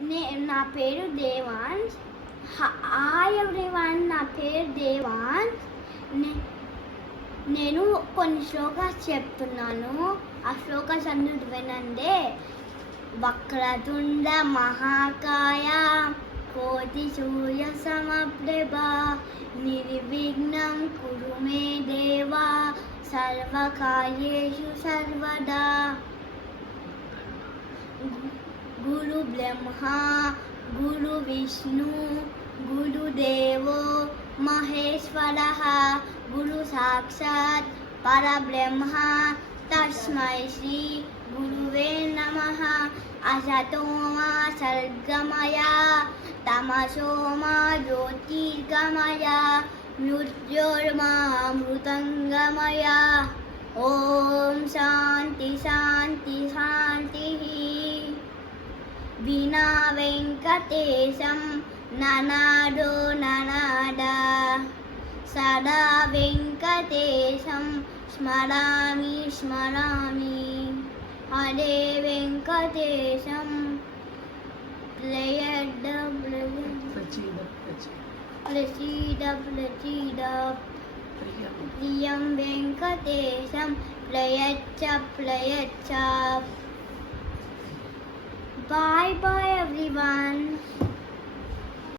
నా పేరు Devan's. Hi everyone, నా పేరు దేవాన్స్. నేను కొన్ని శ్లోకాస్ చెప్తున్నాను. ఆ శ్లోకాస్ అందరూ వినండి. వక్రతుండ మహాకాయ కోటి సూర్య సమప్రభ నిర్విఘ్నం కురు మే దేవా సర్వకార్యేషు సర్వదా. గురు బ్రహ్మ గురు విష్ణు గురుదేవో మహేశ్వరః గురు సాక్షాత్ పరబ్రహ్మ తస్మై శ్రీ గురువే నమః. అసతో మా సద్గమయ తమసో మా జ్యోతిర్గమయ మృత్యోర్మా మృతంగమయ. ఓం శాంతి శాంతి శాంతి. వినా వెంకటేశం ననాదో ననాద సదా వెంకటేశం స్మరామి స్మరామి. హరే వెంకటేశం ప్రసీద ప్రసీద ప్రియం వెంకటేశం ప్రయచ్చ ప్రయచ్చ. Bye bye everyone.